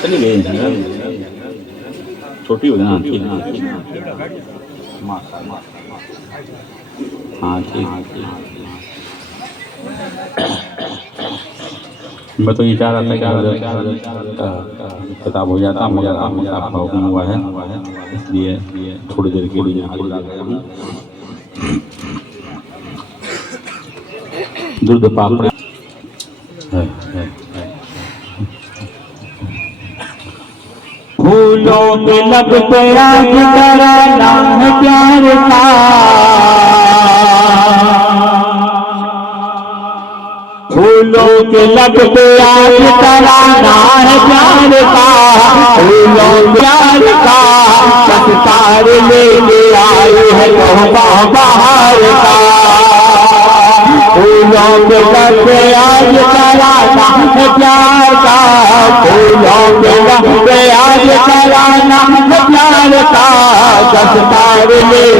چلی گئی چھوٹی ہو جانا ہاں ٹھیک میں تو یہ چاہ رہا تھا کہ کتاب ہو جاتا مگر آپ کا حکم ہوا ہے اس لیے تھوڑی دیر کے لیے حاضر آ گیا ہوں درود پاک پھولوں کے لب پہ آج ترانا ہے پیار کا پھولوں کے لب پہ آج ترانا ہے پیار کا پھولوں پیار کا دستار لے کے آئی ہے تحفہ بہار کا پھولوں کے لب پہ آج ترانا ہے پیار کا پھولوں کے لب پہ آج ترانا ہے پیار کا دستار لے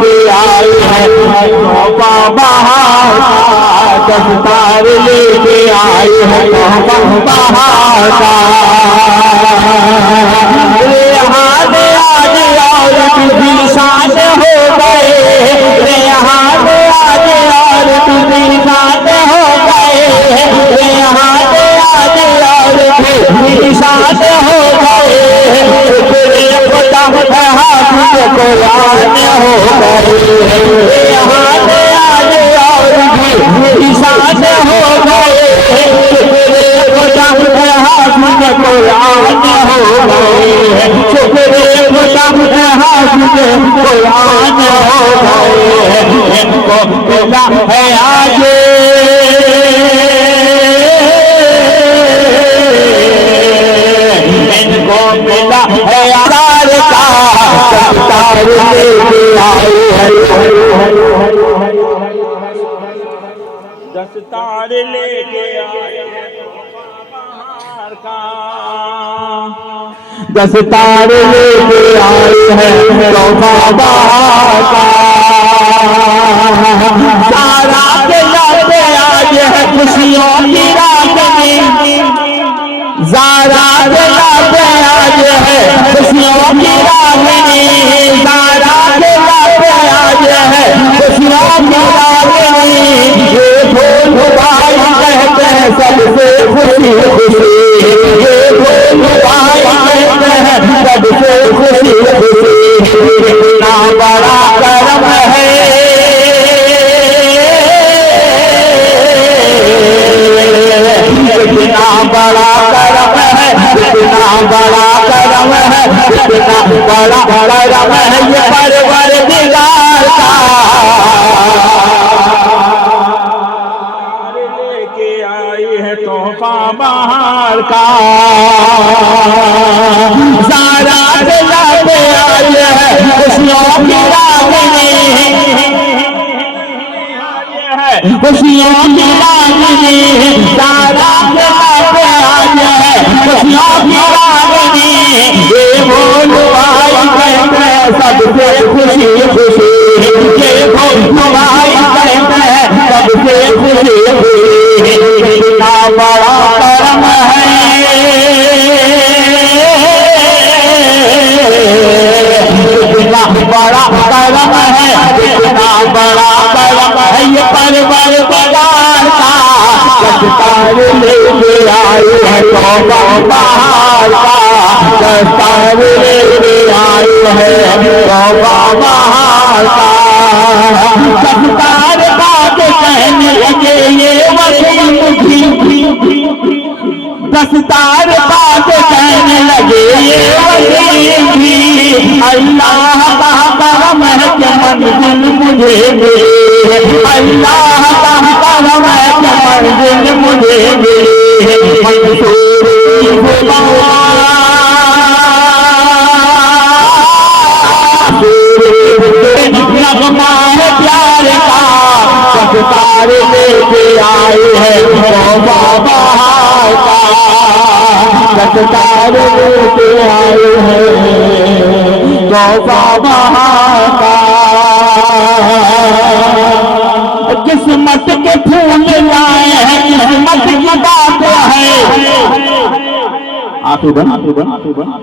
کے آئی ہے تحفہ بہار کا دستار لے کے آئی ہے تحفہ بہار کا ریحان آج اور بھی شان ہو گئے ریحان آج اور بھی شان ہو گئے ریحان آج اور بھی شان ہو گئے شکر خدا ہے حافظ قرآن ہو گئے ریحان آج اور بھی شان ہو گئے شکر خدا ہے حافظ قرآن ہو گئے شکر خدا ہے حافظ قرآن ہو گئے ان کو ملا ہے آج ان کو ملا ہے آزار کا دستار لے کے آئی ہے دستار لے کے آئی ہے بہار کا دستار لے کے آئی ہے تحفہ بہار کا سارا دل پہ آج ہے خوشیوں کی رات میں زارا دل پہ آج ہے خوشیوں کی رات میں زارا دل پہ آج ہے خوشیوں کی رات میں یہ پھول بھائی کہتے ہیں سب سے خوشی خوشی یہ پھول بھائی کہتے ہیں سب سے خوشی خوشی کتنا بڑا کرم ہے کتنا بڑا کرم ہے کتنا بڑا کرم ہے کتنا بڑا کرم ہے یہ پروردگار کا لے کے آئی ہے تحفہ بہار کا سارا دل پہ آئی ہے خوشیوں کی رات میں خوشیوں کی رات میں سارا دل پہ آئی ہے خوشیوں کی رات میں یہ بھول بھائی کہتے ہیں سب سے خوشی خوشی یہ بھول بھائی کہتے ہیں سب سے خوشی خوشی کتنا بڑا کرم ہے کتنا بڑا کرم ہے کتنا بڑا کرم ہے یہ پروردگار کا دستار لے کے آئی ہے تحفہ بہار کا دستار لے کے آئی ہے تحفہ بہار کا دستار بات کہنے لگے یہ وسیم تھی دستار بات کہنے لگے یہ وسیم تھی اللہ کا کرم ہے کہ منزل مجھے ملی اللہ کا کرم ہے کہ منزل مجھے ملی منصور کی نغمہ ہے پیار کا دستار لے کے آئی ہے تحفہ بہار کا دستار لے کے آئی ہے تحفہ بہار کا قسمت کے پھول لائے ہیں قسمت کی آپ ادھر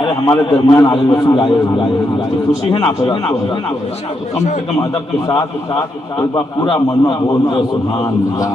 ارے ہمارے درمیان آگے رسول آئے ہوئے خوشی ہے نا آپ کو کم سے کم ادب کے ساتھ ایک بار پورا مرنا بول دے سبحان اللہ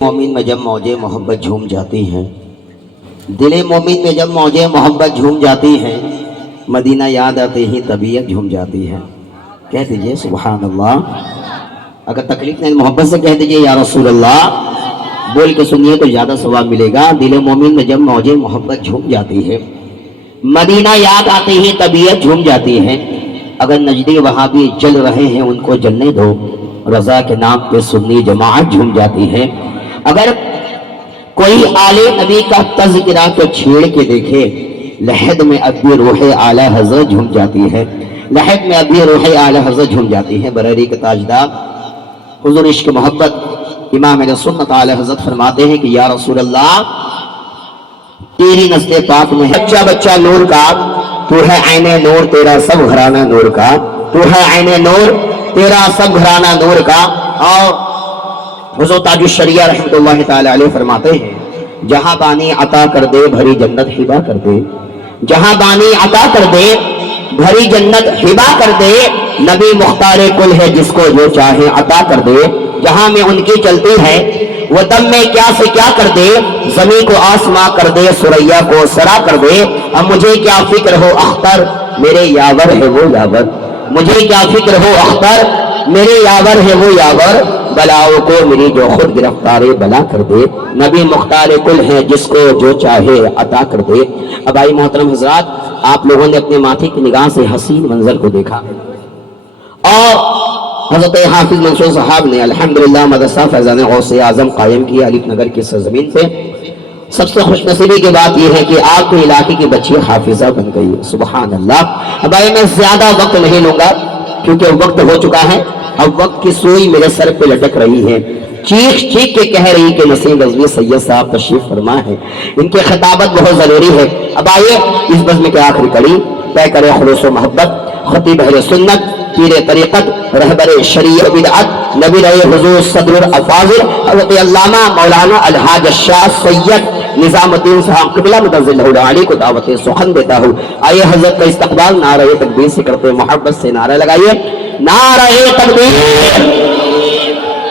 مومن میں جب موجیں محبت جھوم جاتی ہیں، دل مومن میں جب موجیں محبت جھوم جاتی ہیں، مدینہ یاد آتے ہی طبیعت جھوم جاتی ہے. کہہ دیجئے سبحان اللہ. اگر تکلیف نہیں محبت سے کہہ دیجئے یا رسول اللہ. بول کے سنیے تو زیادہ ثواب ملے گا. دل مومن میں جب موجیں محبت جھوم جاتی ہے، مدینہ یاد آتے ہی طبیعت جھوم جاتی ہے. اگر نجدی وہابی جل رہے ہیں ان کو جلنے دو، رضا کے نام پہ سنی جماعت جھوم جاتی ہے. اگر کوئی آل نبی کا تذکرہ کو چھیڑ کے دیکھے، لحد میں اب بھی روح اعلی حضرت جھوم جاتی ہے، لحد میں اب بھی روح اعلی حضرت جھوم جاتی ہے. بریلی کے تاجدار حضور عشق محبت امام اہل سنت اعلی حضرت فرماتے ہیں کہ یا رسول اللہ، تیری نسل پاک میں بچہ بچہ نور کا، تو ہے عین نور تیرا سب گھرانہ نور کا، تو ہے عین نور تیرا سب گھرانہ نور کا. اور حضور تاج الشریعہ رحمۃ اللہ تعالی علیہ فرماتے ہیں، جہاں بانی عطا کر دے بھری جنت ہبا کر دے، جہاں بانی عطا کر دے بھری جنت ہبا کر دے، نبی مختار کل ہے جس کو جو چاہے عطا کر دے. جہاں میں ان کی چلتی ہے وہ دم میں کیا سے کیا کر دے، زمین کو آسماں کر دے، سریا کو سرا کر دے. اب مجھے کیا فکر ہو اختر میرے یاور ہے وہ یاور، مجھے کیا فکر ہو اختر میرے یاور ہے وہ یاور، بلاؤ کو میری جو خود گرفتار بلا کر دے. نبی مختار کل ہے جس کو جو چاہے عطا کر دے. اب آئی محترم حضرات، آپ لوگوں نے اپنے ماتھے کی نگاہ سے حسین منظر کو دیکھا، اور حضرت حافظ منصور صاحب نے الحمدللہ مدرسہ فیضان غوث اعظم قائم کیا علیف نگر کی سرزمین پہ. سب سے خوش نصیبی کی بات یہ ہے کہ آپ کے علاقے کی بچی حافظہ بن گئی. سبحان اللہ. اب آئے میں زیادہ وقت نہیں لوں گا کیونکہ وقت ہو چکا ہے. اب وقت کی سوئی میرے سر پہ لٹک رہی ہے، چیخ چیخ کے کہہ رہی کہ نسیم رضوی سید صاحب تشریف فرما ہے، ان کی خطابت بہت ضروری ہے. اب آئیے اس بزم کے آخری کڑی طے کرے خلوص و محبت. خطیب اہل سنت، پیر طریقت، رہبر شریعت بدعت، نبی رہے حضور صدر الافاضل حضرت علامہ مولانا الحاج الشاہ سید نظام الدین صاحب قبلہ متنزل علی کو دعوت سخن دیتا ہوں. آئیے حضرت کا استقبال نعرہ تکبیر سے کرتے، محبت سے نعرہ لگائیے. نعرہ تکبیر.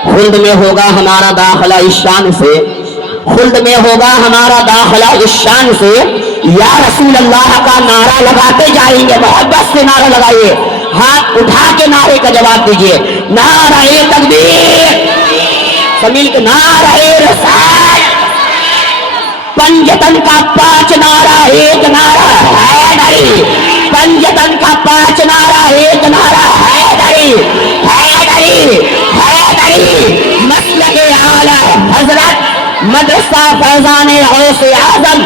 خلد میں ہوگا ہمارا داخلہ اس شان سے، خلد میں ہوگا ہمارا داخلہ اس شان سے، یا رسول اللہ کا نعرہ لگاتے جائیں گے. محبت سے نعرہ لگائیے، ہاتھ اٹھا کے نعرے کا جواب دیجئے. نعرہ تکبیر. سمیل کے نعرہ رسالت. پنجتن کا 5 نعرہ، ایک نعرہ حیدری. پنجتن کا 5 نعرہ، ایک نعرہ حیدری. حیدری حیدری. مسلک اعلی حضرت مدرسہ فیضان غوث اعظم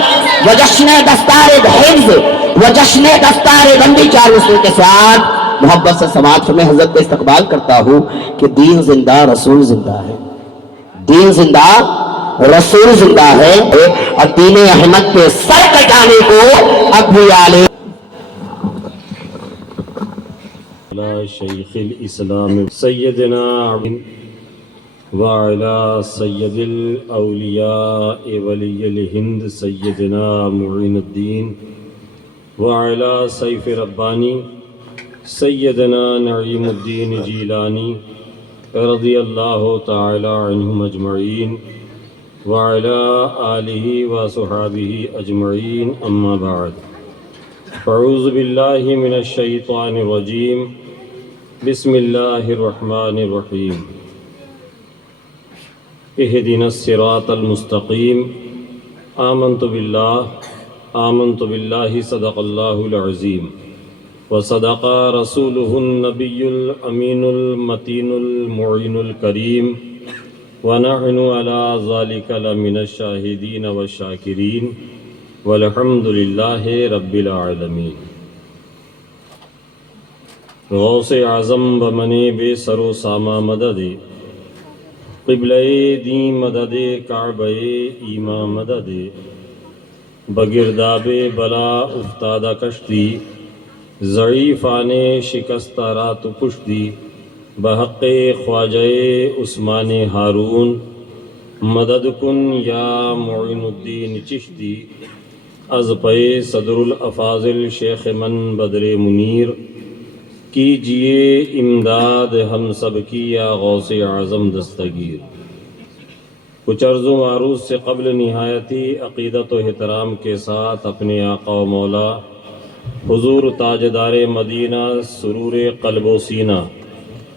و جشن دستار حفظ و جشن دستار بندی 4 رسول کے ساتھ محبت سے سماعت میں حضرت کا استقبال کرتا ہوں کہ دین زندہ رسول زندہ ہے، دین زندہ رسول زندہ ہے. اور دین احمد پہ سر کٹانے کو اب بھی آلے شیخ الاسلام سیدنا وعلى سید الاولیاء ولی الہند سیدنا معین الدین وعلى سیف ربانی سیدنا نعیم الدین جیلانی رضی اللہ تعالی عنہم اجمعین وعلى آلہ وصحابہ اجمعین. اما بعد، اعوذ باللہ من الشیطان الرجیم بسم اللہ الرحمن الرحیم اہدنا الصراط المستقیم آمنت باللہ صدق اللہ العظیم وصدق رسولہ النبی الامین المتین المعین الکریم ونحن علی ذلک لمن الشاہدین والشاکرین والحمد للہ رب العالمین۔ غوث اعظم بمنے بے سر و ساما مدد قبلہ دین مدد کعبہ ایما مدد بگرداب بلا افتادہ کشتی ضعیفان شکستہ رات پشتی بحق خواجہ عثمان ہارون مدد کن یا معین الدین چشتی از پے صدر الافاضل شیخ من بدر منیر کیجئے امداد ہم سب کی یا غوث اعظم دستگیر۔ کچھ عرض و معروض سے قبل نہایتی عقیدت و احترام کے ساتھ اپنے آقا و مولا حضور تاجدار مدینہ سرور قلب و سینہ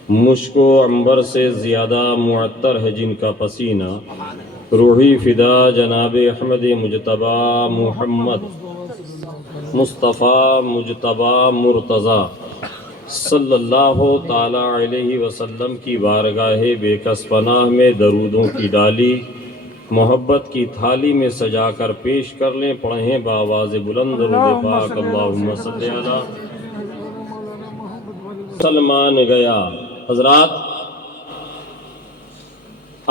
مشک و عنبر سے زیادہ معطر ہے جن کا پسینہ، روحی فدا جناب احمد مجتبی محمد مصطفیٰ مجتبی مرتضیٰ صلی اللہ تعالی علیہ وسلم کی بارگاہ بے کس پناہ میں درودوں کی ڈالی محبت کی تھالی میں سجا کر پیش کر لیں، پڑھیں بآواز بلند درود پاک اللہم صلی علی سلمان گیا۔ حضرات،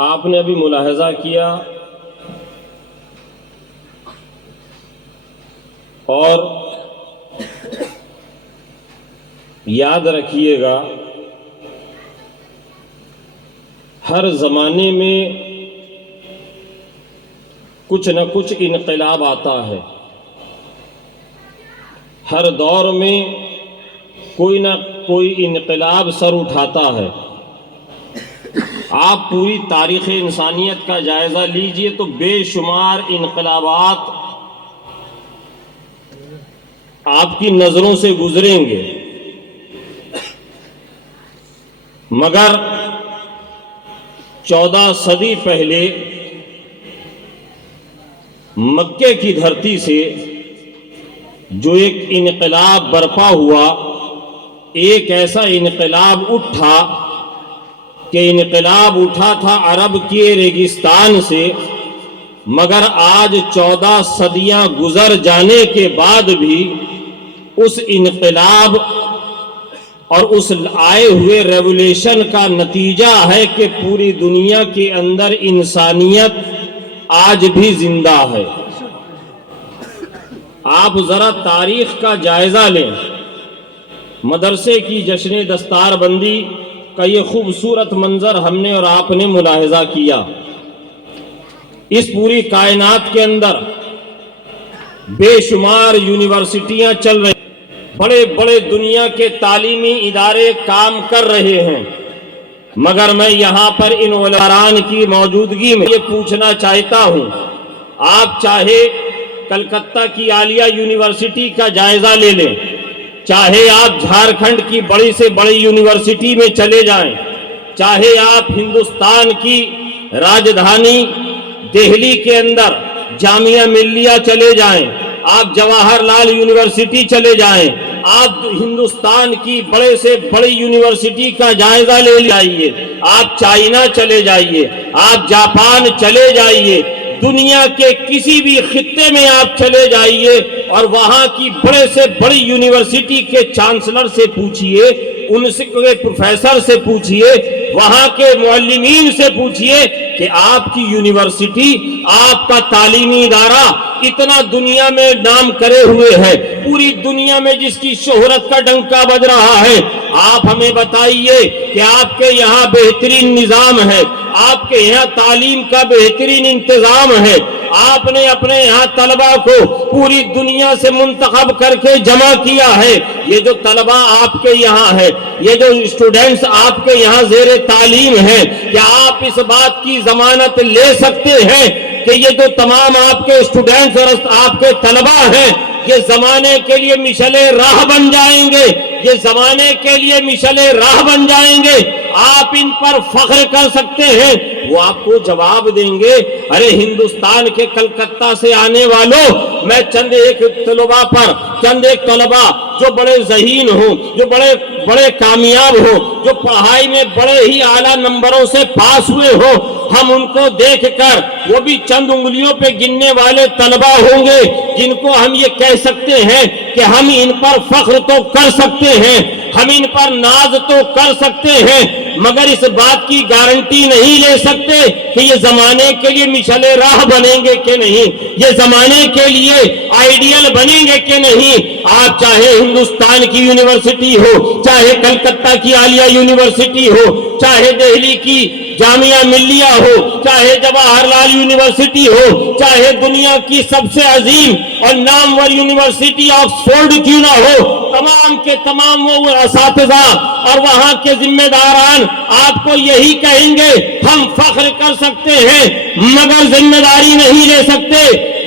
آپ نے ابھی ملاحظہ کیا اور یاد رکھیے گا، ہر زمانے میں کچھ نہ کچھ انقلاب آتا ہے، ہر دور میں کوئی نہ کوئی انقلاب سر اٹھاتا ہے۔ آپ پوری تاریخ انسانیت کا جائزہ لیجئے تو بے شمار انقلابات آپ کی نظروں سے گزریں گے، مگر 14 صدی پہلے مکے کی دھرتی سے جو ایک انقلاب برپا ہوا، ایک ایسا انقلاب اٹھا کہ انقلاب اٹھا تھا عرب کے ریگستان سے، مگر آج 14 صدیاں گزر جانے کے بعد بھی اس انقلاب اور اس آئے ہوئے ریولیوشن کا نتیجہ ہے کہ پوری دنیا کے اندر انسانیت آج بھی زندہ ہے۔ آپ ذرا تاریخ کا جائزہ لیں، مدرسے کی جشن دستار بندی کا یہ خوبصورت منظر ہم نے اور آپ نے ملاحظہ کیا۔ اس پوری کائنات کے اندر بے شمار یونیورسٹیاں چل رہی ہیں، بڑے بڑے دنیا کے تعلیمی ادارے کام کر رہے ہیں، مگر میں یہاں پر ان علماء کی موجودگی میں یہ پوچھنا چاہتا ہوں، آپ چاہے کلکتہ کی عالیہ یونیورسٹی کا جائزہ لے لیں، چاہے آپ جھارکھنڈ کی بڑی سے بڑی یونیورسٹی میں چلے جائیں، چاہے آپ ہندوستان کی راجدھانی دہلی کے اندر جامعہ ملیہ چلے جائیں، آپ جواہر لال یونیورسٹی چلے جائیں، آپ ہندوستان کی بڑے سے بڑی یونیورسٹی کا جائزہ لے جائیے، آپ چائنا چلے جائیے، آپ جاپان چلے جائیے، دنیا کے کسی بھی خطے میں آپ چلے جائیے اور وہاں کی بڑے سے بڑی یونیورسٹی کے چانسلر سے پوچھئے، ان سے پروفیسر سے پوچھئے، وہاں کے معلمین سے پوچھئے کہ آپ کی یونیورسٹی، آپ کا تعلیمی ادارہ اتنا دنیا میں نام کرے ہوئے ہے، پوری دنیا میں جس کی شہرت کا ڈنکا بج رہا ہے، آپ ہمیں بتائیے کہ آپ کے یہاں بہترین نظام ہے، آپ کے یہاں تعلیم کا بہترین انتظام ہے، آپ نے اپنے یہاں طلبہ کو پوری دنیا سے منتخب کر کے جمع کیا ہے، یہ جو طلبہ آپ کے یہاں ہے، یہ جو اسٹوڈنٹس آپ کے یہاں زیر تعلیم ہیں، کیا آپ اس بات کی ضمانت لے سکتے ہیں کہ یہ جو تمام آپ کے اسٹوڈنٹس اور آپ کے طلبہ ہیں یہ زمانے کے لیے مشعل راہ بن جائیں گے، یہ زمانے کے لیے مشعل راہ بن جائیں گے، آپ ان پر فخر کر سکتے ہیں۔ وہ آپ کو جواب دیں گے، ارے ہندوستان کے کلکتہ سے آنے والوں، میں چند ایک طلبہ جو بڑے ذہین ہوں، جو بڑے کامیاب ہوں، جو پڑھائی میں بڑے ہی اعلیٰ نمبروں سے پاس ہوئے ہوں، ہم ان کو دیکھ کر، وہ بھی چند انگلیوں پہ گننے والے طلبہ ہوں گے جن کو ہم یہ کہہ سکتے ہیں کہ ہم ان پر فخر تو کر سکتے ہیں، ہم ان پر ناز تو کر سکتے ہیں، مگر اس بات کی گارنٹی نہیں لے سکتے کہ یہ زمانے کے لیے مشعل راہ بنیں گے کہ نہیں، یہ زمانے کے لیے آئیڈیل بنیں گے کہ نہیں۔ آپ چاہے ہندوستان کی یونیورسٹی ہو، چاہے کلکتہ کی عالیہ یونیورسٹی ہو، چاہے دہلی کی جامعہ ملیہ ہو، چاہے جواہر لال یونیورسٹی ہو، چاہے دنیا کی سب سے عظیم اور نامور یونیورسٹی آکسفورڈ کیوں نہ ہو، تمام کے تمام وہ اساتذہ اور وہاں کے ذمہ داران آپ کو یہی کہیں گے، ہم فخر کر سکتے ہیں مگر ذمہ داری نہیں لے سکتے،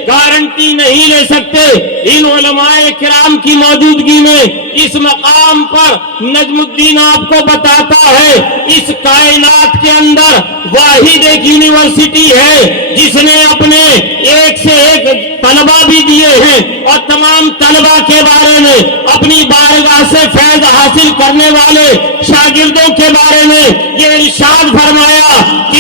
گارنٹی نہیں لے سکتے۔ ان علماء کرام کی موجودگی میں اس مقام پر نجم الدین آپ کو بتاتا ہے، اس کائنات کے اندر واحد ایک یونیورسٹی ہے جس نے اپنے ایک سے ایک طلبہ بھی دیے ہیں، اور تمام طلبہ کے بارے میں، اپنی بارگاہ سے فیض حاصل کرنے والے شاگردوں کے بارے میں یہ ارشاد فرمایا کہ